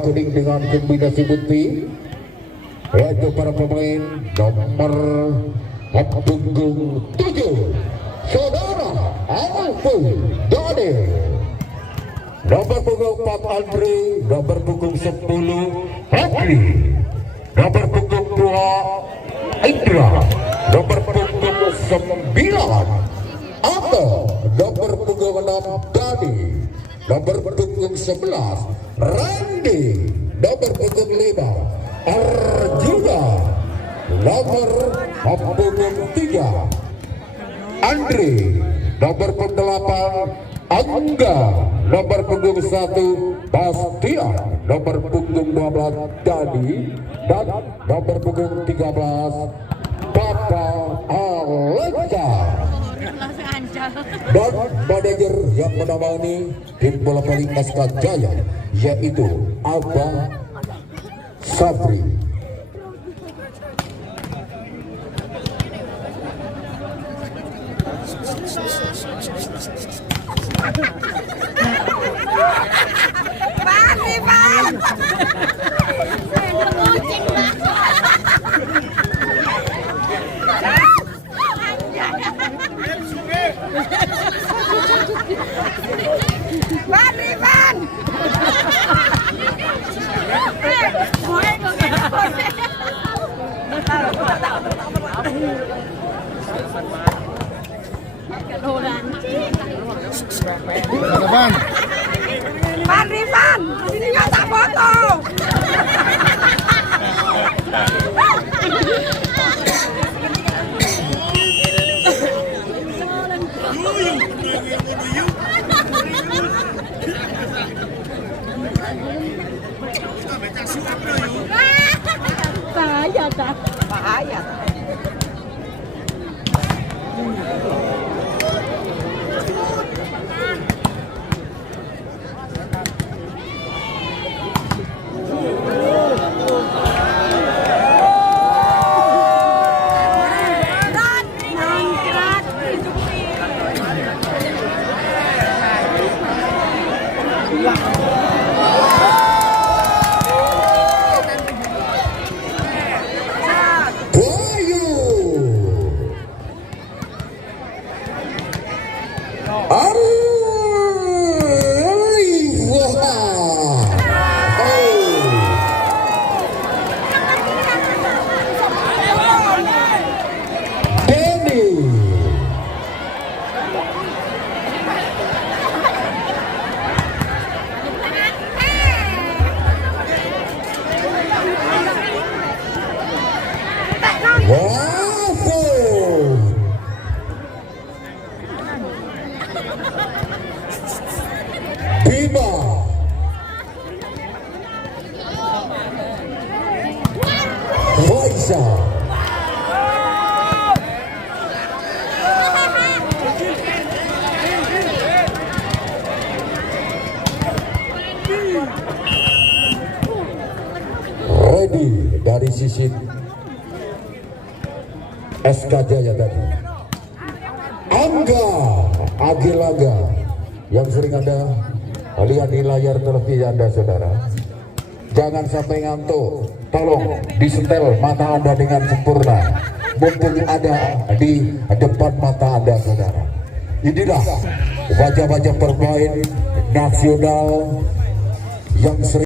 kuning dengan kombinasi putih, yaitu para pemain nomor punggung 7 saudara Alvin Dade, nomor punggung 4 Andre, nomor punggung 10 Henry, nomor punggung 2 Indra, nomor punggung 9 Ato, nomor punggung 6 Dani, nomor punggung 11 Randy, nomor punggung 5 Arjuna, nomor punggung 3 Andre, nomor punggung 8 Angga, nomor punggung 1 Bastian, nomor punggung 12 Dani, dan nomor punggung 13 Papa Aleka. Dan manajer yang menemani tim bola voli SK Jaya yaitu Abah Sabri. Rivan, sini nggak tak foto. Bahaya tak? Bahaya. Bima Faisal ready dari sisi SK Jaya tadi. Angga Agilaga yang sering Anda lihat di layar televisi Anda, saudara. Jangan sampai ngantuk, tolong disetel mata Anda dengan sempurna, mumpung ada di depan mata Anda, saudara. Inilah wajah-wajah pemain nasional yang sering